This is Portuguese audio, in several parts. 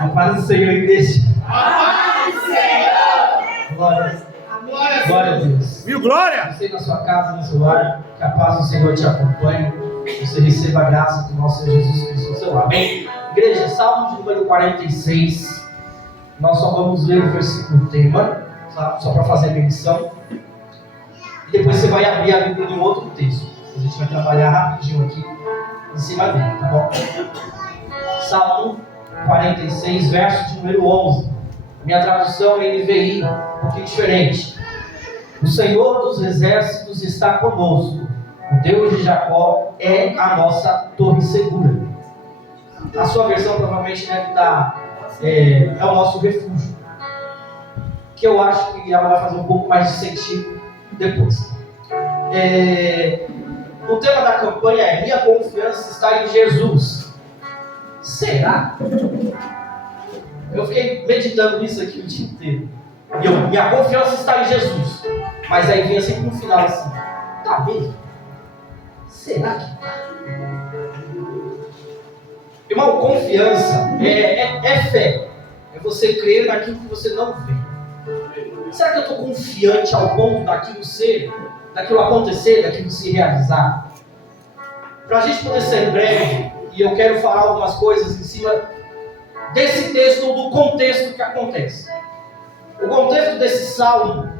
A paz do Senhor, igreja. A paz do Senhor. Glória a Deus. Mil glória. Você na sua casa, no seu lar, que a paz do Senhor te acompanhe. Você receba a graça do nosso Senhor Jesus Cristo no seu lar. Amém? Igreja, Salmo de número 46. Nós só vamos ler o versículo tema, sabe? Só para fazer a menção. E depois você vai abrir a Bíblia em outro texto. A gente vai trabalhar rapidinho aqui em cima dele, tá bom? Salmo 46, verso de número 11. Minha tradução é NVI, um pouquinho diferente. O Senhor dos exércitos está conosco. O Deus de Jacó é a nossa torre segura. A sua versão provavelmente deve estar é o nosso refúgio. Que eu acho que ela vai fazer um pouco mais de sentido depois. O tema da campanha é: minha confiança está em Jesus. Será? Eu fiquei meditando nisso aqui o dia inteiro. Minha confiança está em Jesus. Mas aí vinha sempre no final assim: tá mesmo? Será que tá? Irmão, confiança é fé. É você crer naquilo que você não vê. Será que eu estou confiante ao ponto daquilo ser, daquilo acontecer, daquilo se realizar? Para a gente poder ser breve, e eu quero falar algumas coisas em cima desse texto ou do contexto que acontece. O contexto desse salmo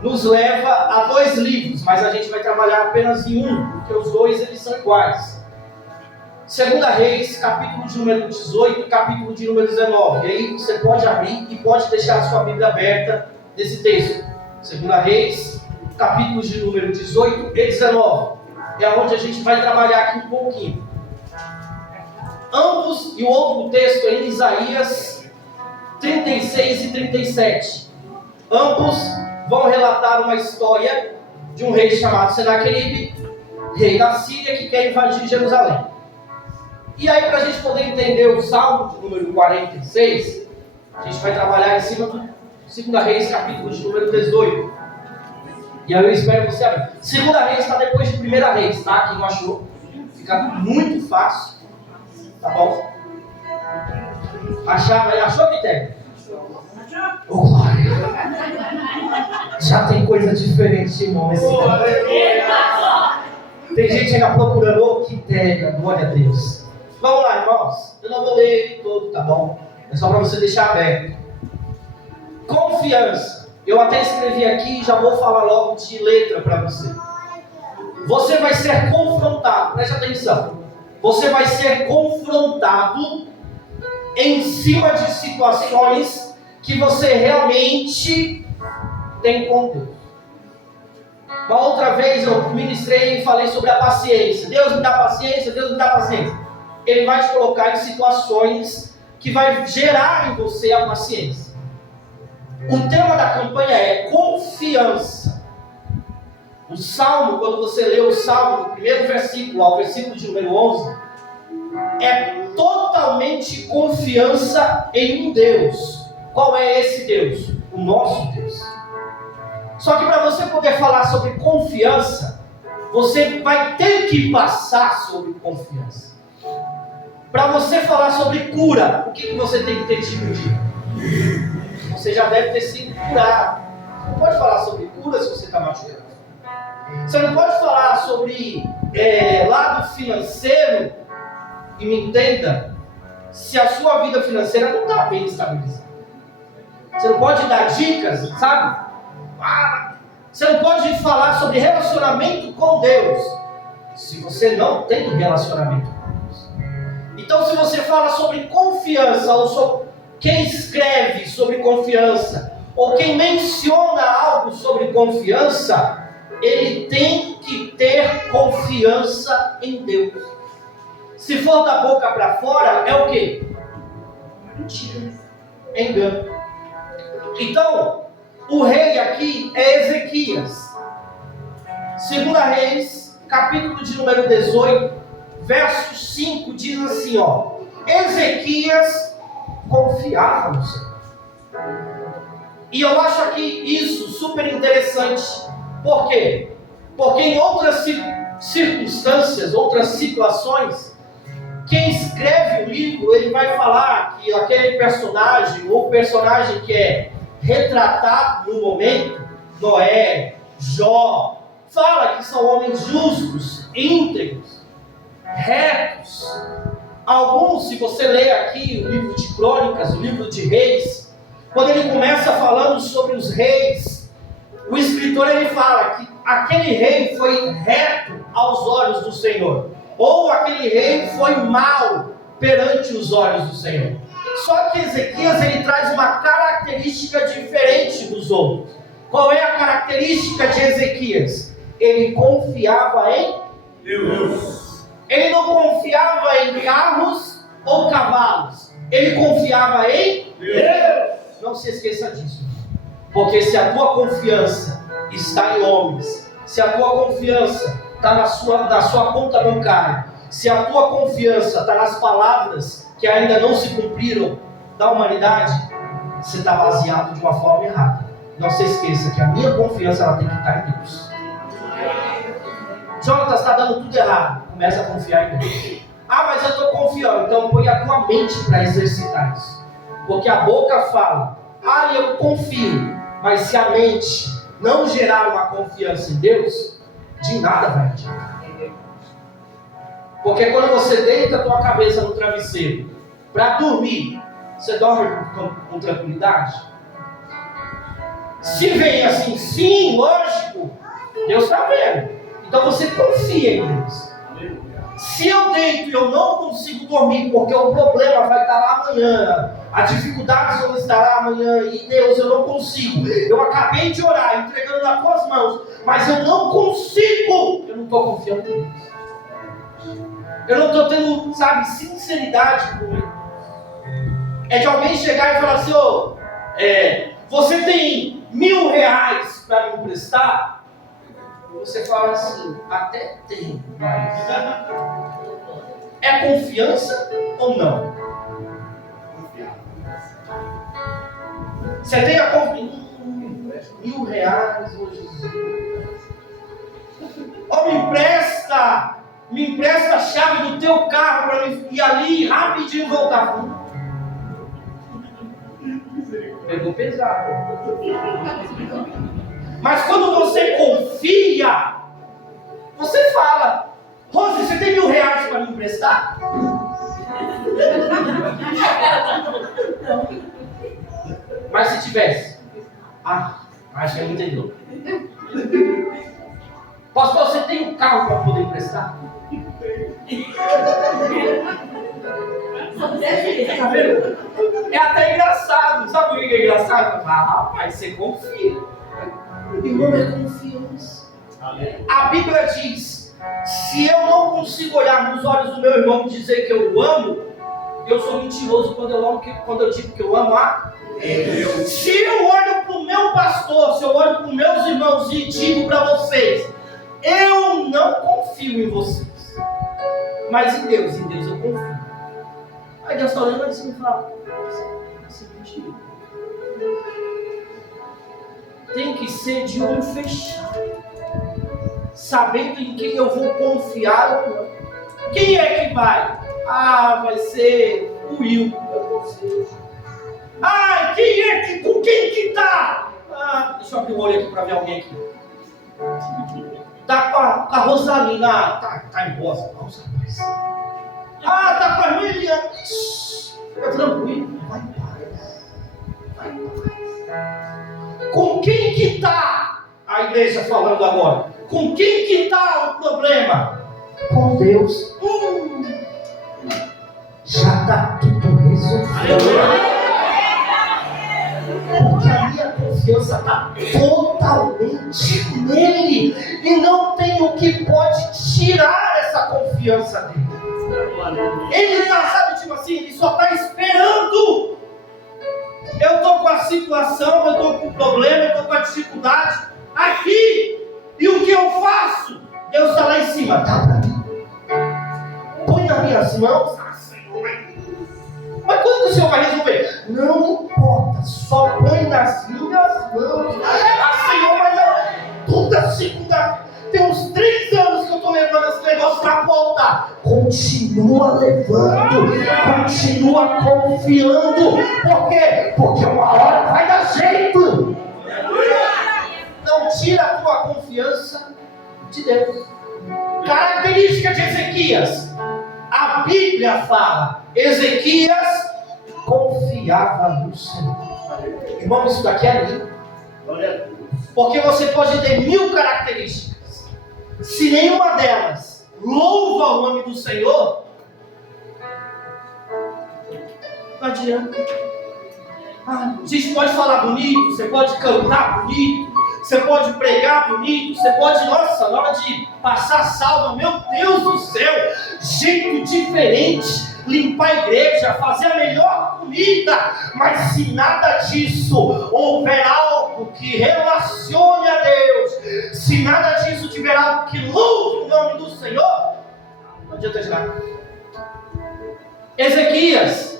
nos leva a dois livros, mas a gente vai trabalhar apenas em um, porque os dois eles são iguais. 2 Reis, capítulo de número 18 e capítulo de número 19. E aí você pode abrir e pode deixar a sua Bíblia aberta nesse texto. 2 Reis, capítulo de número 18 e 19. É onde a gente vai trabalhar aqui um pouquinho. Ambos, e o outro texto é em Isaías 36 e 37. Ambos vão relatar uma história de um rei chamado Senaqueribe, rei da Síria, que quer invadir Jerusalém. E aí, para a gente poder entender o Salmo de número 46, a gente vai trabalhar em cima do 2 Reis, capítulo de número 18. E aí eu espero você abrir. 2 Reis está depois de 1 Reis, tá? Quem não achou, fica muito fácil. Tá bom? Achou, Vitério? Oh, glória! Já tem coisa diferente, irmão, nesse lugar. Tem gente ainda procurando, oh, que ideia, glória a Deus. Vamos lá, irmãos. Eu não vou ler ele todo, tá bom? É só para você deixar aberto. Confiança. Eu até escrevi aqui e já vou falar logo de letra para você. Você vai ser confrontado, preste atenção. Você vai ser confrontado em cima de situações que você realmente tem com Deus. Uma outra vez eu ministrei e falei sobre a paciência. Deus me dá paciência, Deus me dá paciência. Ele vai te colocar em situações que vai gerar em você a paciência. O tema da campanha é confiança. O Salmo, quando você lê o Salmo, do primeiro versículo ao versículo de número 11, é totalmente confiança em um Deus. Qual é esse Deus? O nosso Deus. Só que para você poder falar sobre confiança, você vai ter que passar sobre confiança. Para você falar sobre cura, o que você tem que ter tipo de? Você já deve ter sido curado. Você não pode falar sobre cura se você está machucado. Você não pode falar sobre lado financeiro, e me entenda, se a sua vida financeira não está bem estabilizada. Você não pode dar dicas, sabe? Você não pode falar sobre relacionamento com Deus, se você não tem relacionamento com Deus. Então, se você fala sobre confiança, ou sobre quem escreve sobre confiança, ou quem menciona algo sobre confiança, ele tem que ter confiança em Deus. Se for da boca para fora, é o quê? Mentira. É engano. Então, o rei aqui é Ezequias. 2 Reis, capítulo de número 18, verso 5, diz assim, ó: Ezequias confiava no Senhor. E eu acho aqui isso super interessante. Por quê? Porque em outras circunstâncias, outras situações, quem escreve o livro, ele vai falar que aquele personagem, ou personagem que é retratado no momento, Noé, Jó, fala que são homens justos, íntegros, retos. Alguns, se você ler aqui o livro de Crônicas, o livro de Reis, quando ele começa falando sobre os reis, o escritor ele fala que aquele rei foi reto aos olhos do Senhor, ou aquele rei foi mau perante os olhos do Senhor. Só que Ezequias ele traz uma característica diferente dos outros. Qual é a característica de Ezequias? Ele confiava em Deus. Ele não confiava em carros ou cavalos. Ele confiava em Deus. Não se esqueça disso. Porque se a tua confiança está em homens, se a tua confiança está na sua conta bancária, se a tua confiança está nas palavras que ainda não se cumpriram da humanidade, você está baseado de uma forma errada. Não se esqueça que a minha confiança ela tem que estar em Deus. Jonatas, está dando tudo errado. Começa a confiar em Deus. Ah, mas eu estou confiando. Então põe a tua mente para exercitar isso. Porque a boca fala, eu confio. Mas se a mente não gerar uma confiança em Deus, de nada vai adiantar. Porque quando você deita a tua cabeça no travesseiro para dormir, você dorme com tranquilidade? Se vem assim, sim, lógico, Deus está vendo. Então você confia em Deus. Se eu deito e eu não consigo dormir, porque o problema vai estar lá amanhã, a dificuldade vão estar lá amanhã, e Deus, eu não consigo. Eu acabei de orar, entregando nas tuas mãos, mas eu não consigo. Eu não estou confiando em Deus. Eu não estou tendo, sinceridade com Ele. É de alguém chegar e falar assim, você tem R$1.000 para me emprestar? Você fala assim, até tem, mas é confiança ou não? Você tem a confiança? R$1.000 hoje. Me empresta a chave do teu carro para eu ir ali rapidinho voltar. Pegou pesado. Mas quando você confia, você fala, Rose, você tem R$1.000 para me emprestar? Mas se tivesse, acho que ele entendeu. Pastor, você tem um carro para poder emprestar? Tá vendo? É até engraçado. Sabe por que é engraçado? Rapaz, você confia. Irmão, é confiança. A Bíblia diz: se eu não consigo olhar nos olhos do meu irmão e dizer que eu o amo, eu sou mentiroso quando eu digo que eu amo a Deus. Se eu olho para o meu pastor, se eu olho para os meus irmãos e digo para vocês, eu não confio em vocês, mas em Deus eu confio. Aí Deus está olhando lá em cima e fala: você é mentira. Tem que ser de olho fechado, sabendo em quem eu vou confiar ou não. Quem é que vai? Vai ser o Will. Eu confio. Com quem que tá? Deixa eu abrir o olho aqui para ver alguém aqui. Tá com a Rosalina. Tá em boas mãos, rapaz. Tá com a William. Fica tranquilo. Vai em paz. Com quem que tá a igreja falando agora? Com quem que tá o problema? Com Deus. Já está tudo resolvido. Porque a minha confiança está totalmente nele. E não tem o que pode tirar essa confiança dele. Ele está, ele só está esperando. Eu estou com a situação, eu estou com o problema, eu estou com a dificuldade aqui. E o que eu faço? Deus está lá em cima. Dá para mim. Põe nas minhas mãos. Senhor. Mas quando o Senhor vai resolver? Não importa, só põe nas minhas mãos. Senhor, mas toda segunda, tem uns 3 anos que eu estou levando esse negócio para voltar. Continua continua levando, continua confiando. Por quê? Porque uma hora vai dar jeito. Não tira a tua confiança de Deus. Característica de Ezequias. A Bíblia fala, Ezequias confiava no Senhor. Irmão, isso daqui é lindo. Porque você pode ter 1000 características. Se nenhuma delas louva o nome do Senhor, não adianta. A gente pode falar bonito, você pode cantar bonito, você pode pregar bonito, você pode, nossa, na hora de passar salva, meu Deus do céu, jeito diferente, limpar a igreja, fazer a melhor comida, mas se nada disso houver algo que relacione a Deus, se nada disso tiver algo que louve o nome do Senhor, não adianta de nada. Ezequias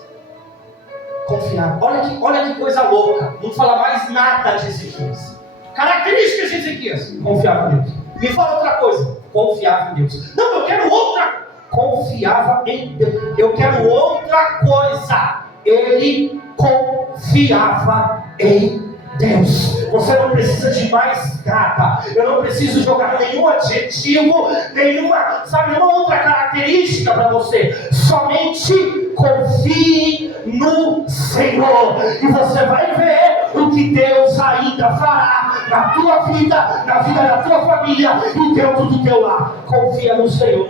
confiar. Olha que coisa louca. Não fala mais nada de Ezequias. Características de Ezequias. Confiava em Deus. Me fala outra coisa. Confiava em Deus. Não, eu quero outra. Confiava em Deus. Eu quero outra coisa. Ele confiava em Deus. Você não precisa de mais nada. Eu não preciso jogar nenhum adjetivo, nenhuma outra característica para você. Somente confie no Senhor. E você vai ver o que Deus ainda fará na tua vida, na vida da tua família e dentro do teu lar. Confia no Senhor.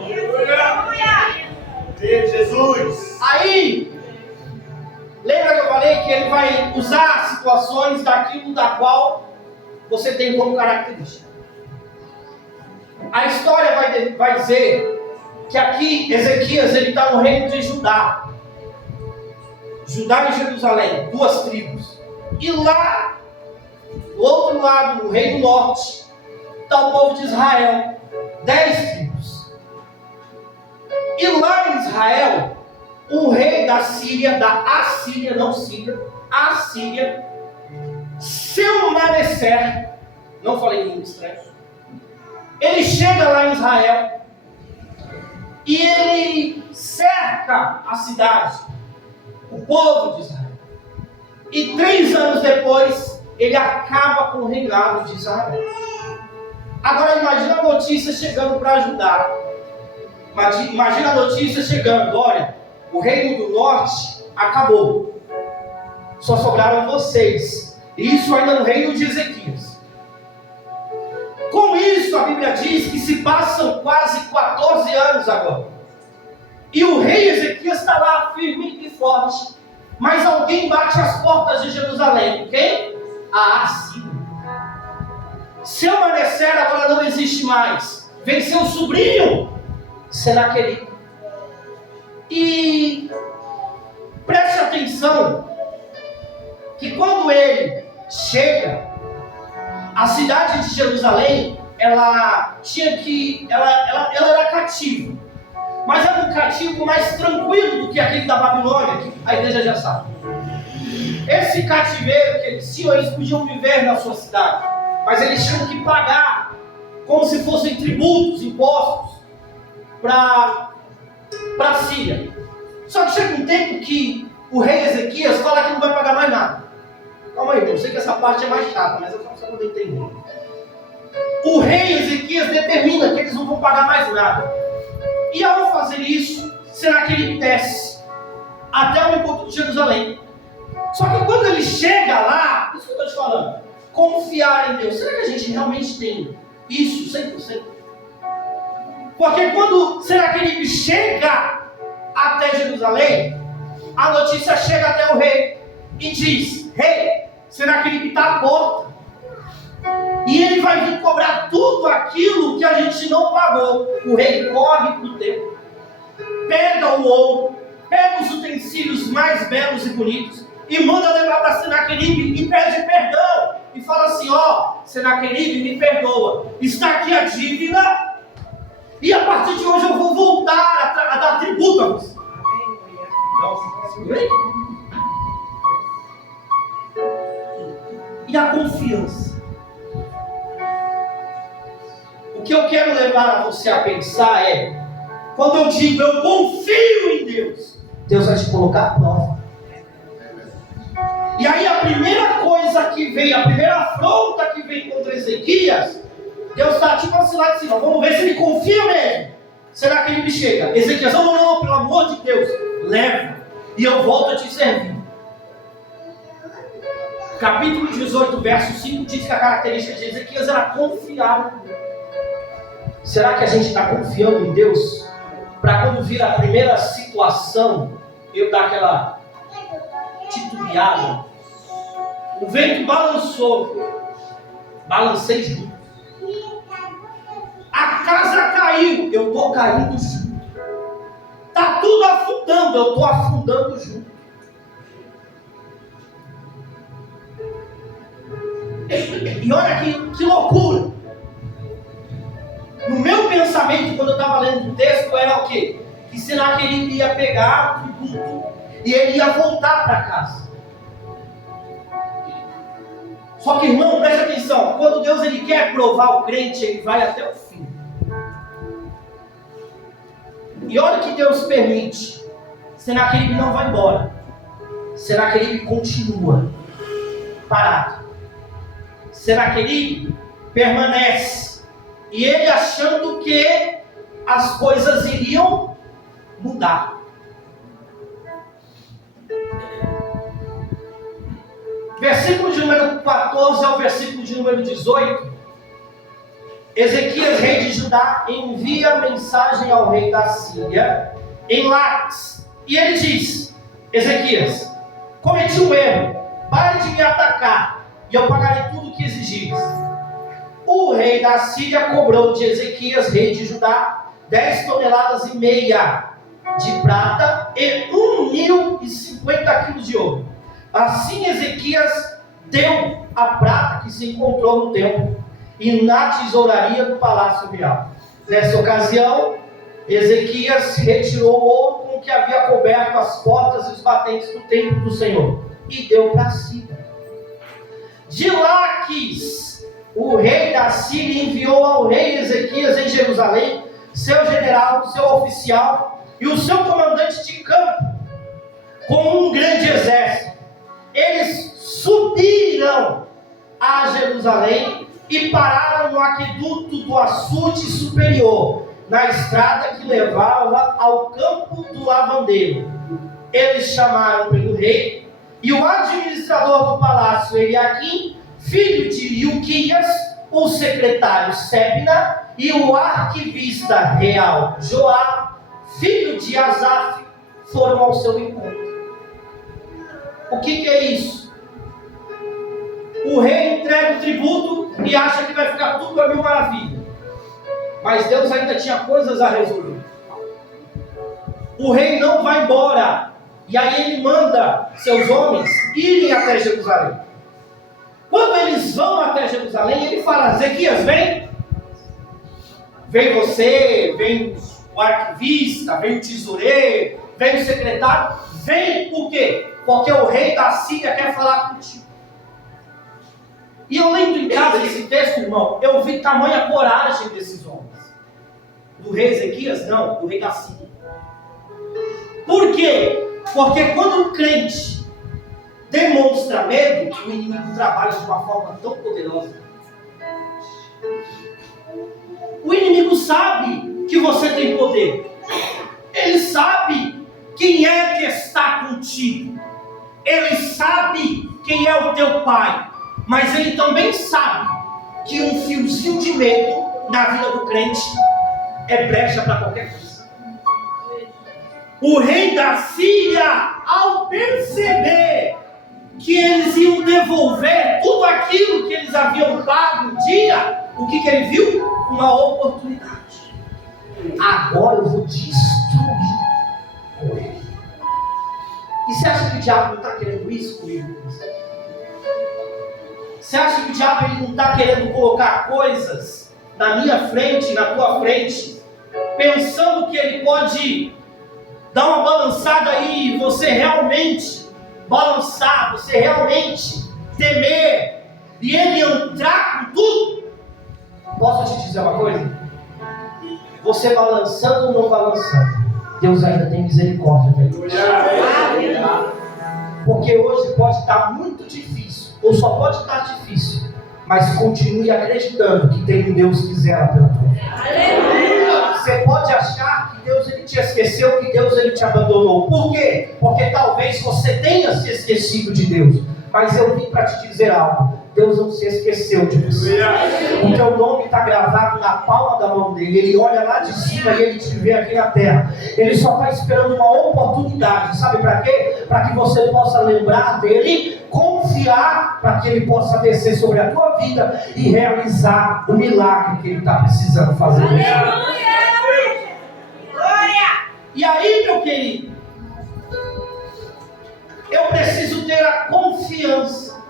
Jesus. Aí, lembra que eu falei que ele vai usar situações daquilo da qual você tem como característica. A história vai dizer que aqui Ezequias ele está no reino de Judá. Judá e Jerusalém, 2 tribos. E lá, do outro lado, no reino norte, está o povo de Israel, 10 tribos. E lá em Israel, o rei da Síria, Assíria, Selmaneser, não falei em inglês, ele chega lá em Israel e ele cerca a cidade, o povo de Israel. E 3 anos depois, ele acaba com o reinado de Israel. Agora imagina a notícia chegando para Judá. Imagina a notícia chegando, olha, o reino do norte acabou. Só sobraram vocês. Isso ainda no reino de Ezequias. Com isso, a Bíblia diz que se passam quase 14 anos agora. E o rei Ezequias está lá firme e forte. Mas alguém bate as portas de Jerusalém. Quem? A Assíria. Selmaneser agora não existe mais. Vem seu sobrinho, Senaqueribe. E preste atenção que quando ele chega, a cidade de Jerusalém, ela era cativa, mas era um cativo mais tranquilo do que aquele da Babilônia, que a igreja já sabe. Esse cativeiro que eles tinham, eles podiam viver na sua cidade, mas eles tinham que pagar como se fossem tributos, impostos para a Síria. Só que chega um tempo que o rei Ezequias fala que não vai pagar mais nada. Calma aí, eu sei que essa parte é mais chata, mas é só para você poder entender. O rei Ezequias determina que eles não vão pagar mais nada. E ao fazer isso, Senaqueribe desce até o encontro de Jerusalém. Só que quando ele chega lá, isso que eu estou te falando, confiar em Deus, será que a gente realmente tem isso 100%? Porque quando Senaqueribe chega até Jerusalém, a notícia chega até o rei e diz: rei, Senaqueribe está à porta e ele vai vir cobrar tudo aquilo que a gente não pagou. O rei corre para o templo, pega o ouro, pega os utensílios mais belos e bonitos e manda levar para Senaqueribe e pede perdão e fala assim: ó, Senaqueribe, me perdoa, está aqui a dívida e a partir de hoje eu vou voltar a dar tributo a você. E a confiança. O que eu quero levar você a pensar é: Quando eu digo eu confio em Deus, Deus vai te colocar à prova. E aí a primeira coisa que vem, a primeira afronta que vem contra Ezequias, Deus está tipo assim lá de cima, vamos ver se ele confia mesmo. Será que ele me chega? Ezequias, não, pelo amor de Deus, leva, e eu volto a te servir. Capítulo 18, verso 5 diz que a característica de Ezequias era confiar em Deus. Será que a gente está confiando em Deus? Para quando vir a primeira situação, eu dar aquela titubeada. O vento balançou, balancei junto. A casa caiu, eu estou caindo junto. Está tudo afundando, eu estou afundando junto. E olha que loucura. No meu pensamento, quando eu estava lendo o texto, era o quê? Que Senaqueribe ia pegar o tributo e ele ia voltar para casa. Só que, irmão, preste atenção. Quando Deus ele quer provar o crente, ele vai até o fim. E olha que Deus permite. Senaqueribe não vai embora. Senaqueribe continua parado. Senaqueribe permanece. E ele achando que as coisas iriam mudar. Versículo de número 14 ao versículo de número 18. Ezequias, rei de Judá, envia mensagem ao rei da Síria em Laques. E ele diz: Ezequias, cometi um erro. Pare de me atacar e eu pagarei tudo o que exigires. O rei da Síria cobrou de Ezequias, rei de Judá, 10,5 toneladas de prata e 1.050 quilos de ouro. Assim Ezequias deu a prata que se encontrou no templo e na tesouraria do palácio real. Nessa ocasião, Ezequias retirou o ouro com que havia coberto as portas e os batentes do templo do Senhor e deu para Síria. De Laques, o rei da Síria enviou ao rei Ezequias em Jerusalém seu general, seu oficial e o seu comandante de campo com um grande exército. Eles subiram a Jerusalém e pararam no aqueduto do açude superior, na estrada que levava ao campo do lavandeiro. Eles chamaram pelo rei e o administrador do palácio Eliaquim, filho de Ilquias, o secretário Sebna e o arquivista real Joá, filho de Asaf, foram ao seu encontro. O que é isso? O rei entrega o tributo e acha que vai ficar tudo a mil maravilha. Mas Deus ainda tinha coisas a resolver. O rei não vai embora. E aí ele manda seus homens irem até Jerusalém. Quando eles vão até Jerusalém, ele fala: Ezequias, vem. Vem você, vem o arquivista, vem o tesoureiro, vem o secretário. Vem por quê? Porque o rei da Síria quer falar contigo. E eu lendo em casa esse texto, irmão, eu vi tamanha coragem desses homens. Do rei Ezequias? Não, do rei da Síria. Por quê? Porque quando um crente demonstra medo, o inimigo trabalha de uma forma tão poderosa. O inimigo sabe que você tem poder. Ele sabe quem é que está contigo. Ele sabe quem é o teu pai. Mas ele também sabe que um fiozinho de medo na vida do crente é brecha para qualquer coisa. O rei da Síria, ao perceber que eles iam devolver tudo aquilo que eles haviam pago um dia, o que ele viu? Uma oportunidade. Agora eu vou destruir o rei. E você acha que o diabo não está querendo isso comigo? Você acha que o diabo ele não está querendo colocar coisas na minha frente, na tua frente, pensando que ele pode dar uma balançada aí e você realmente balançar, você realmente temer e ele entrar com tudo? Posso te dizer uma coisa? você balançando ou não balançando, Deus ainda tem misericórdia dele. Porque hoje pode estar muito difícil, ou só pode estar difícil, mas continue acreditando que tem um Deus que zela pela tua vida. Você pode achar que Deus ele te esqueceu, que Deus ele te abandonou. Por quê? Porque talvez você tenha se esquecido de Deus. Mas eu vim para te dizer algo. Deus não se esqueceu de você. O teu nome está gravado na palma da mão dele. Ele olha lá de cima e ele te vê aqui na terra. Ele só está esperando uma oportunidade. Sabe para quê? Para que você possa lembrar dele, confiar, para que ele possa descer sobre a tua vida e realizar o milagre que ele está precisando fazer. E aí, meu querido, eu preciso ter a confiança.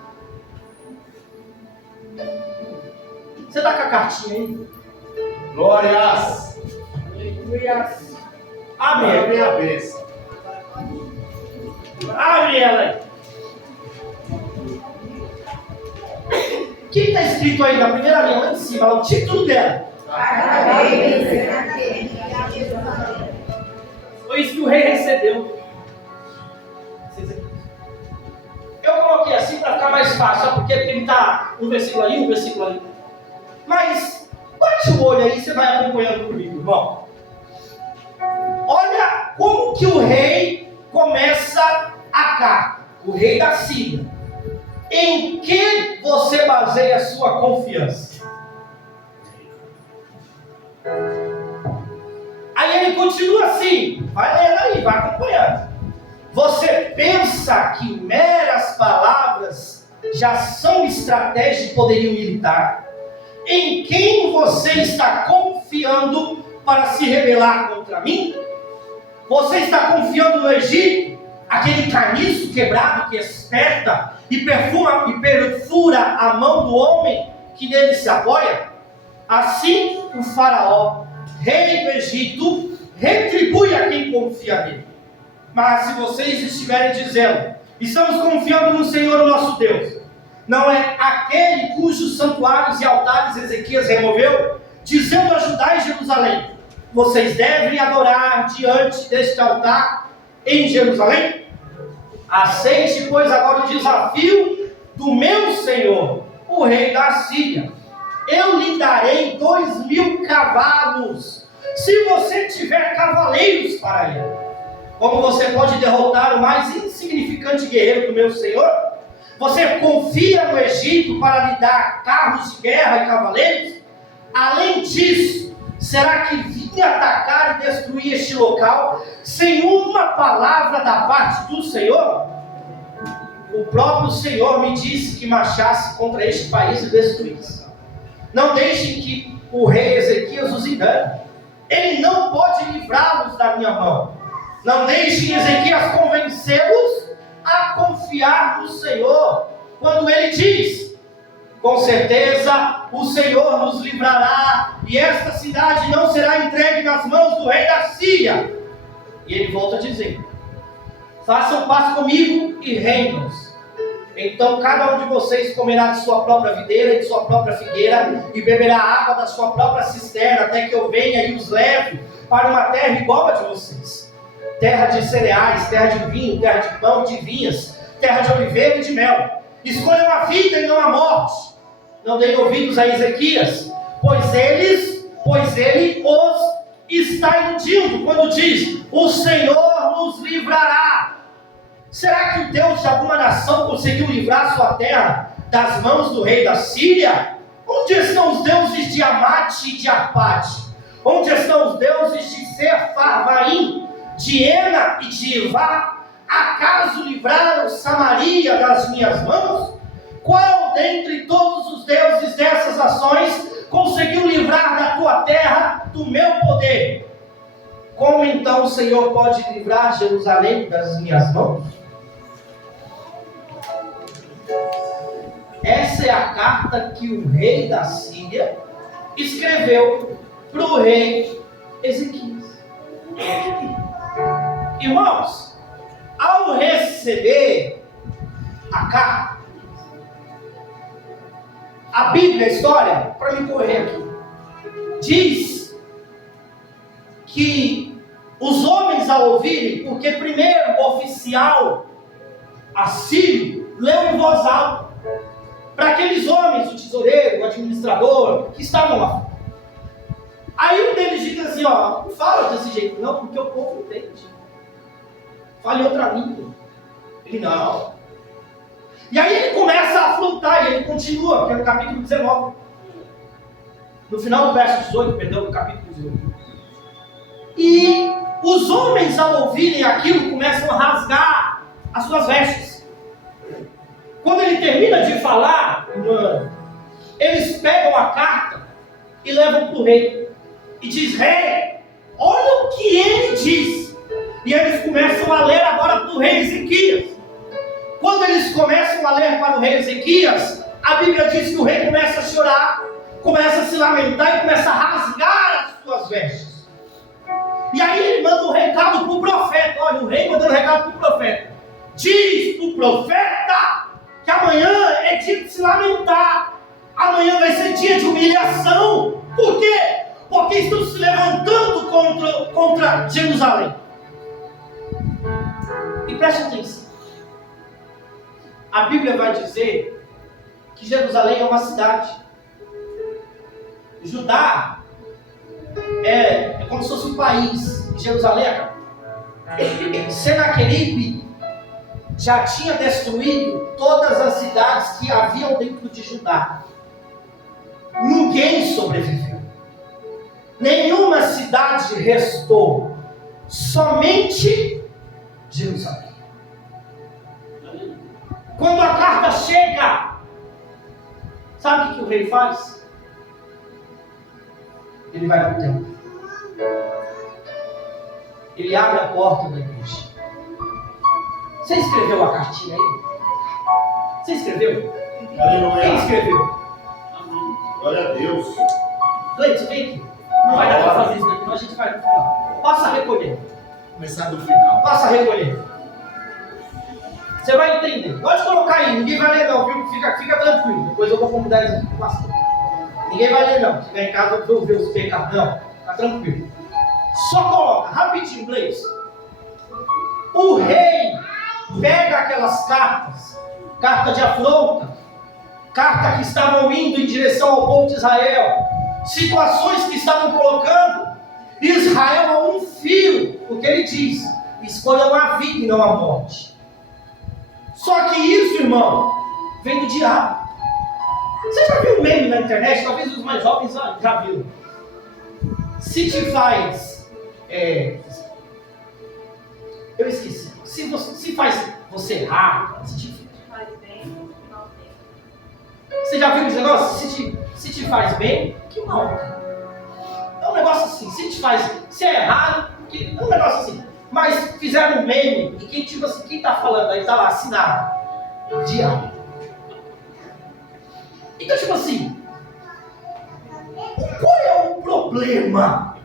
Você está com a cartinha aí? Glórias. Abre ela. Minha bênção. Abre ela aí. O que está escrito aí na primeira linha, lá em cima? O título dela. Foi isso que o rei recebeu. Eu coloquei assim para ficar mais fácil, porque ele está um versículo aí, um versículo ali. Mas bate o olho aí, você vai acompanhando comigo, irmão. Olha como que o rei começa a carta. O rei da Síria. Em que você baseia a sua confiança? Aí ele continua assim. Vai lendo aí, vai acompanhando. Você pensa que meras palavras já são estratégia de poderio militar? Em quem você está confiando para se rebelar contra mim? Você está confiando no Egito, aquele caniço quebrado que esperta e perfura a mão do homem que nele se apoia? Assim o faraó, rei do Egito, retribui a quem confia nele. Mas se vocês estiverem dizendo, estamos confiando no Senhor nosso Deus, não é aquele cujos santuários e altares Ezequias removeu, dizendo a Judá e Jerusalém, vocês devem adorar diante deste altar em Jerusalém? Aceite, pois, agora o desafio do meu Senhor, o rei da Síria. Eu lhe darei 2.000 cavalos, se você tiver cavaleiros para ele. Como você pode derrotar o mais insignificante guerreiro do meu Senhor? Você confia no Egito para lhe dar carros de guerra e cavaleiros? Além disso, será que vinha atacar e destruir este local sem uma palavra da parte do Senhor? O próprio Senhor me disse que marchasse contra este país e destruísse. Não deixem que o rei Ezequias os engane. Ele não pode livrá-los da minha mão. Não deixem Ezequias convencê-los a confiar no Senhor, quando ele diz, com certeza o Senhor nos livrará, e esta cidade não será entregue nas mãos do rei da Síria. E ele volta a dizer, façam paz comigo e reinem-nos. Então cada um de vocês comerá de sua própria videira e de sua própria figueira, e beberá água da sua própria cisterna, até que eu venha e os leve para uma terra igual a de vocês. Terra de cereais, terra de vinho, terra de pão, de vinhas, terra de oliveira e de mel. Escolham a vida e não a morte. Não deem ouvidos a Ezequias, pois ele os está iludindo quando diz, o Senhor nos livrará. Será que o Deus de alguma nação conseguiu livrar sua terra das mãos do rei da Síria? Onde estão os deuses de Amate e de Arpade? Onde estão os deuses de Sefarvaim, de Ena e de Ivá? Acaso livraram Samaria das minhas mãos? Qual dentre todos os deuses dessas ações conseguiu livrar da tua terra do meu poder? Como então o Senhor pode livrar Jerusalém das minhas mãos? Essa é a carta que o rei da Síria escreveu para o rei Ezequias. Irmãos, ao receber a carta, a Bíblia, a história, para me correr aqui, diz que os homens ao ouvirem, porque primeiro o oficial assírio leu em voz alta, para aqueles homens, o tesoureiro, o administrador, que estavam lá. Aí um deles diz assim, ó, não fala desse jeito não, porque o povo entende. Fala em outra língua. Ele não. E aí ele começa a afrontar, e ele continua, porque é no capítulo 19. No final do verso 18, perdão, no capítulo 18. E os homens, ao ouvirem aquilo, começam a rasgar as suas vestes. Quando ele termina de falar, eles pegam a carta e levam para o rei. E diz, rei, olha o que ele diz. E eles começam a ler agora para o rei Ezequias. Quando eles começam a ler para o rei Ezequias, a Bíblia diz que o rei começa a chorar, começa a se lamentar e começa a rasgar as suas vestes. E aí ele manda um recado para o profeta. Olha, o rei mandando um recado para o profeta. Diz para o profeta que amanhã é dia de se lamentar. Amanhã vai ser dia de humilhação. Por quê? Porque estão se levantando contra Jerusalém. E preste atenção. A Bíblia vai dizer que Jerusalém é uma cidade. Judá é como se fosse um país. Jerusalém é a capital. Senaqueribe já tinha destruído todas as cidades que haviam dentro de Judá. Ninguém sobreviveu. Nenhuma cidade restou. Somente Jerusalém. Quando a carta chega, sabe o que o rei faz? Ele vai para o templo. Ele abre a porta da igreja. Você escreveu a cartinha aí? Você escreveu? Aleluia. Quem escreveu? Glória a Deus. Gleison, vem aqui. Não vai dar para fazer isso daqui, não, a gente vai no final. Passa a recolher. Começar do final. Passa a recolher. Você vai entender. Pode colocar aí, ninguém vai ler não, viu? Fica tranquilo. Depois eu vou convidar eles aqui para o pastor. Ninguém vai ler não. Se estiver em casa, eu vou ver os pecados. Não, tá tranquilo. Só coloca, rapidinho, Gleison. O rei pega aquelas cartas, carta de afronta, carta que estavam indo em direção ao povo de Israel, situações que estavam colocando Israel a um fio, porque ele diz, escolham a vida e não a morte. Só que isso, irmão, vem do diabo. Você já viu um meme na internet? Talvez os mais jovens já viram. Se te faz... eu esqueci. Se faz você errar, se faz bem, você já viu esse negócio? Se te faz bem, que mal. É um negócio assim. Se é errado, é um negócio assim. Mas fizeram um meme e quem tá falando aí tá lá assinado. Diabo. Então, tipo assim, qual é o problema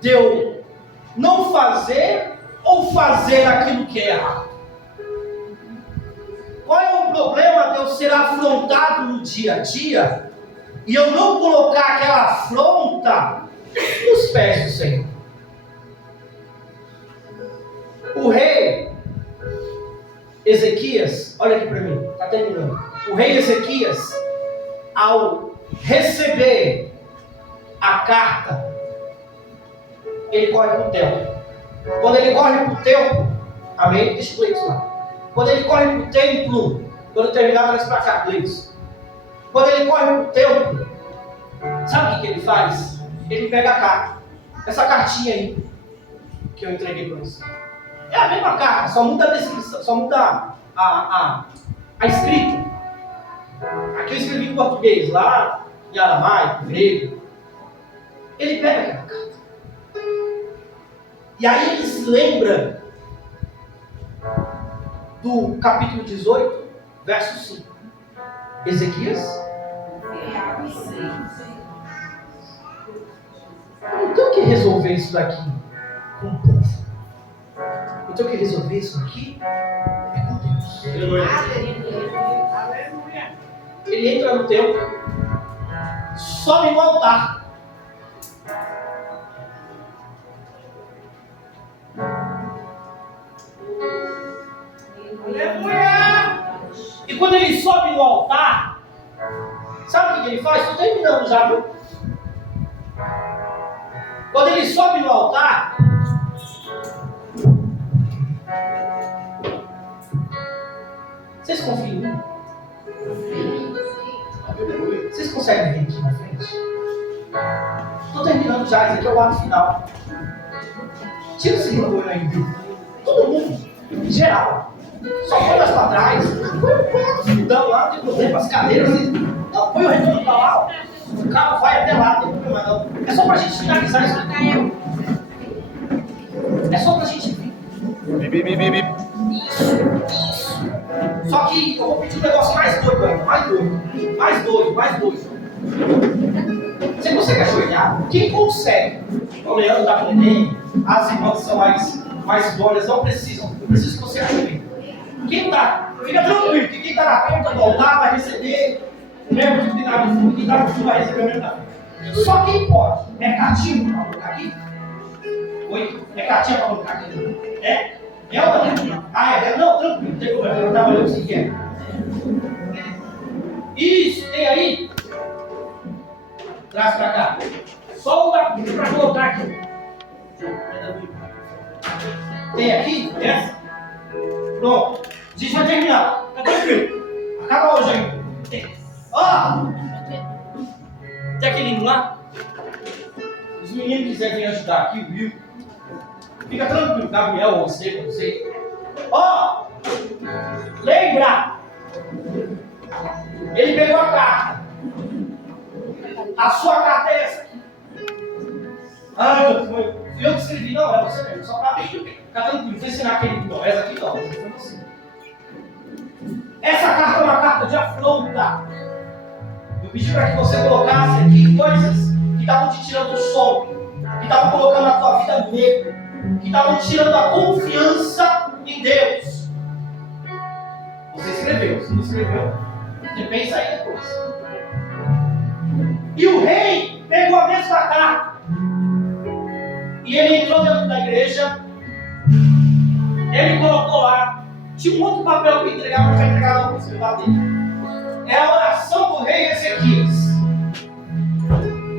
de eu não fazer ou fazer aquilo que é errado? Qual é o problema de eu ser afrontado no dia a dia e eu não colocar aquela afronta nos pés do Senhor? O rei Ezequias, olha aqui para mim, está terminando. O rei Ezequias, ao receber a carta, ele corre para o templo. Quando ele corre para o templo, amém? Deixa eu ler isso lá. Quando ele corre para o templo, quando terminar, traz para cá, Gleison. Quando ele corre para o templo, sabe o que ele faz? Ele pega a carta, essa cartinha aí, que eu entreguei para você. É a mesma carta, só muda a descrição, só muda a escrita. Aqui eu escrevi em português, lá em aramaico, grego. Ele pega aquela carta. E aí ele se lembra do capítulo 18, verso 5. Ezequias? Eu não tenho que resolver isso daqui com o povo. Eu tenho que resolver isso aqui é com Deus. Ele entra no templo, sobe no altar. E quando ele sobe no altar, sabe o que ele faz? Estou terminando já, viu? Quando ele sobe no altar, vocês confiam em mim? Vocês conseguem vir aqui na frente? Estou terminando já, esse aqui é o ato final. Tira esse bagulho aí, viu? Todo mundo, em geral. Só põe nós para trás. Põe o fundão lá, não tem problema, as cadeiras. Não, põe o retorno para lá. O carro vai até lá, não tem problema não. É só para a gente finalizar isso aqui. É só para a gente vir. Isso. Só que eu vou pedir um negócio mais doido ainda. Mais doido. Você consegue ajoelhar? Quem consegue? O Leandro da Neném, as irmãs são mais idôneas, não precisam. Eu preciso que você ajoelhe. Quem está? Fica tranquilo, que quem está na ponta do altar vai receber o mesmo tipo de nada no fundo, quem está no fundo vai receber o mesmo da frente. Só quem pode. É catinho para colocar aqui? Oi? É catinha para colocar aqui? É? É ou não? Ah, é? Não, tranquilo, não tem problema. Eu estava olhando o que é. Isso, tem aí? Traz para cá. Só o para colocar aqui. Tem aqui? Essa? Pronto. A gente vai terminar. Tá tranquilo. Acaba hoje ainda. Ó! Tem aquele lindo lá? Os meninos quiserem vir ajudar aqui, o Will. Fica tranquilo, Gabriel, ou você, não sei. Ó! Lembra! Ele pegou a carta. A sua carta é essa aqui. Ah, eu que escrevi, não, é você mesmo, só para ficar tranquilo, vou ensinar aquele não, essa aqui não, essa foi você. Essa carta é uma carta de afronta. Eu pedi para que você colocasse aqui coisas que estavam te tirando o sono, que estavam colocando a tua vida no medo, que estavam tirando a confiança em Deus. Você escreveu, você não escreveu. Você pensa aí depois. E o rei pegou a mesma carta. E ele entrou dentro da igreja. Ele colocou lá. Tinha um outro papel que entregava, não vai entregar não, você vai dele. É a oração do rei Ezequias.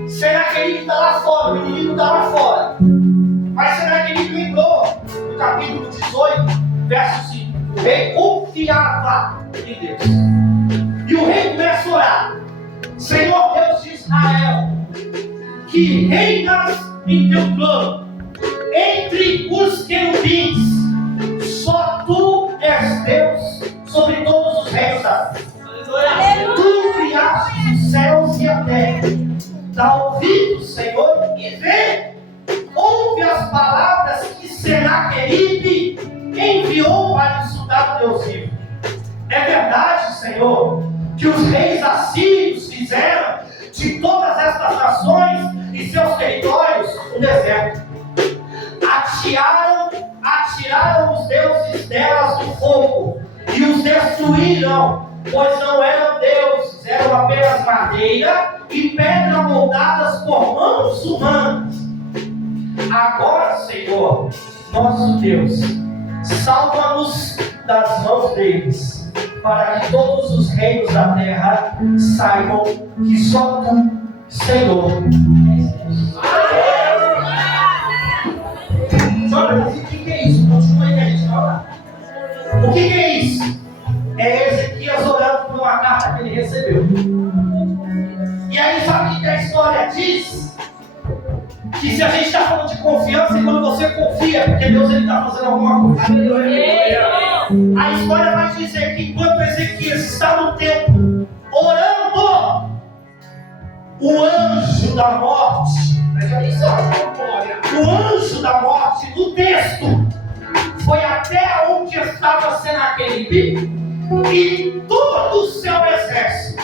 Senaqueribe está lá fora, o inimigo está lá fora. Mas Senaqueribe entrou no capítulo 18, verso 5. O rei confiava em Deus. E o rei começa a orar. Senhor Deus de Israel, que reinas em teu trono, entre os querubins, só tu és Deus sobre todos os reinos da terra. Tu criaste os céus e a terra. Dá ouvidos, Senhor, e vê. Ouve as palavras que Senaqueribe enviou para insultar o Deus vivo. É verdade, Senhor, que os reis assírios fizeram de todas estas nações e seus territórios um deserto. Atiraram os deuses delas no fogo e os destruíram, pois não eram deuses, eram apenas madeira e pedra moldadas por mãos humanas. Agora, Senhor, nosso Deus, salva-nos das mãos deles, para que todos os reinos da terra saibam que só tu, Senhor, és Deus. Mas o que é isso? Continua aí que a gente vai orar. O que é isso? É Ezequias orando por uma carta que ele recebeu. E aí sabe o que a história diz? Que se a gente está falando de confiança, e quando você confia, porque Deus está fazendo alguma coisa. A história vai dizer que enquanto Ezequias está no templo orando, o anjo da morte, o anjo da morte, no texto, foi até onde estava Senaqueribe e todo o seu exército.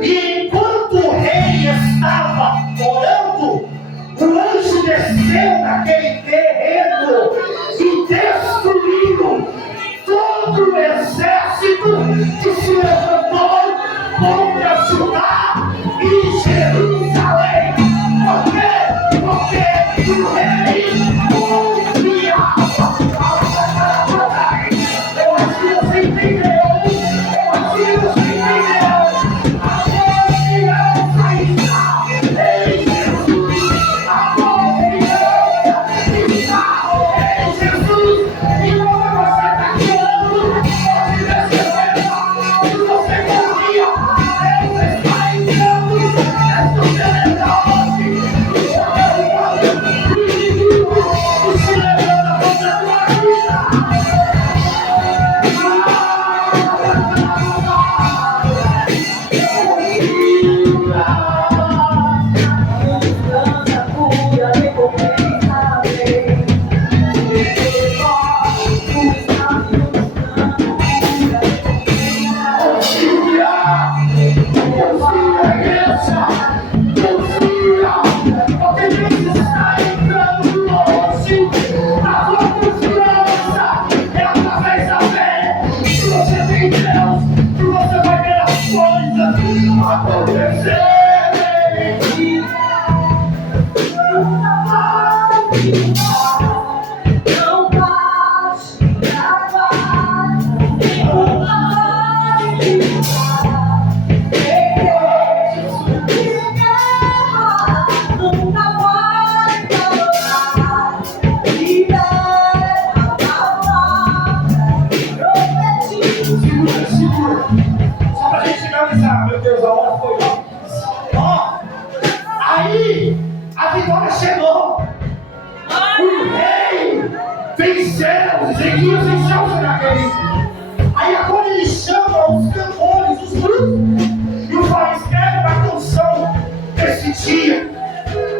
E enquanto o rei estava orando, o anjo desceu naquele terreno e destruiu todo o exército que se levantou contra Judá e Jerusalém. Por quê? Porque o rei confiava. Eu acho que você Só pra gente finalizar, meu Deus, a hora foi. Ó, aí a vitória chegou. O rei venceu, Ezequias venceu o Senaqueribe. Aí agora ele chama os cantores, os grupos, e o pai escreve uma canção desse dia.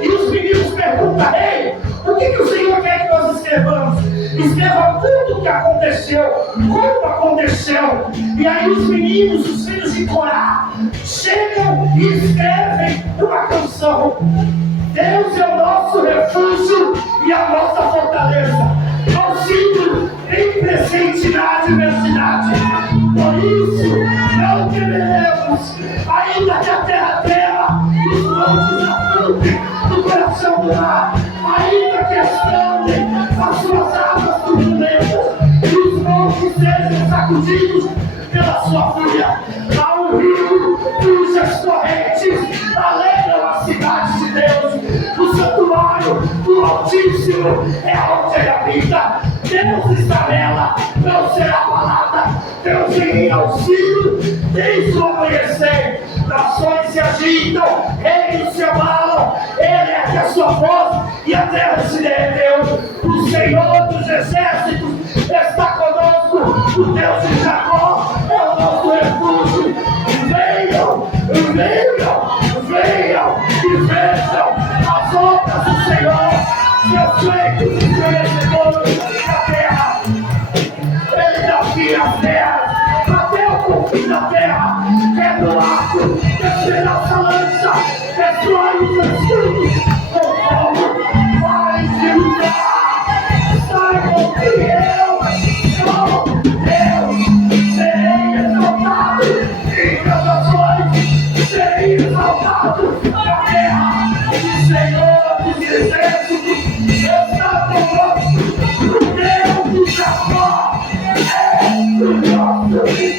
E os meninos perguntam: ei, o que o Senhor quer que nós escrevamos? Escreva tudo o que aconteceu, como aconteceu. E aí os meninos, os filhos de Corá, chegam e escrevem uma canção. Deus é o nosso refúgio e a nossa fortaleza, auxílio em presente na adversidade. Por isso não temeremos, ainda que a terra trema e os montes afundem no coração do mar, ainda que estandem as suas águas turbulentas e os montes sejam sacudidos pela sua fúria. Ao rio cujas correntes alegram a cidade de Deus. O santuário do Altíssimo é onde ele habita. Deus está nela, não será abalada. Deus em auxílio desde o amanhecer. Nações se agitam, reinos se abalam. Ele ergue a sua voz e a terra se derreteu. O Senhor dos exércitos está conosco. O Deus de Jacó é o nosso refúgio. Venham, venham, venham e vejam as obras do Senhor, seus feitos estremecedores na terra. Ele desafia as terras até o confim da terra, quebra o arco, despedaça a lança, destrói os escudos com fogo, vai se lutar. Saibam que eu sou Deus, serei exaltado em canções, serei exaltado na terra. O Senhor dos exércitos está conosco. O Deus de Jacó é o nosso refúgio.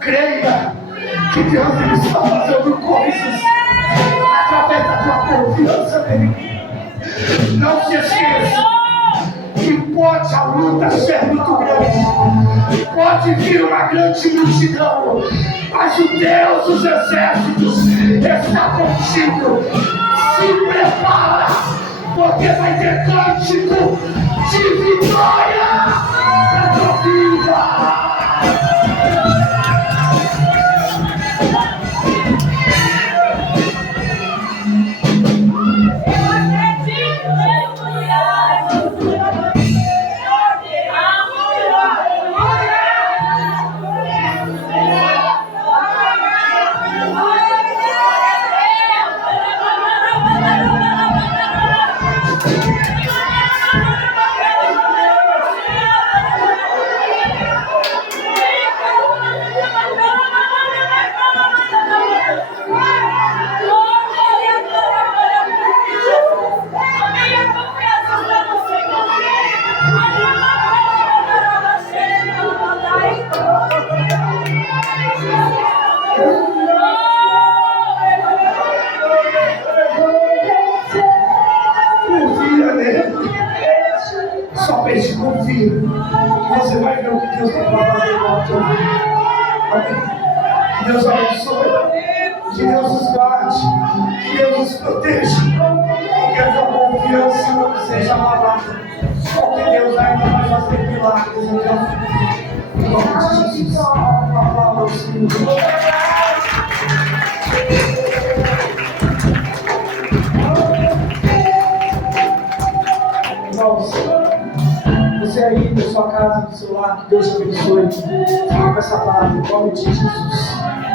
Creia que Deus está fazendo coisas através da tua confiança nele. Não se esqueça que pode a luta ser muito grande, pode vir uma grande multidão, mas o Deus dos exércitos está contigo. Se prepara, porque vai ter cântico de vitória na tua vida. Somente confia. Você vai ver o que Deus tem para fazer na tua vida. Que Deus abençoe. Que Deus nos guarde. Que Deus nos proteja. Que a tua confiança não seja abalada. Porque Deus ainda vai fazer milagres na tua vida. Em nome de Jesus. Aplauda ao Senhor. Irmãos, você aí da sua casa, do seu lar, que Deus te abençoe. Fica com essa palavra, em nome de Jesus.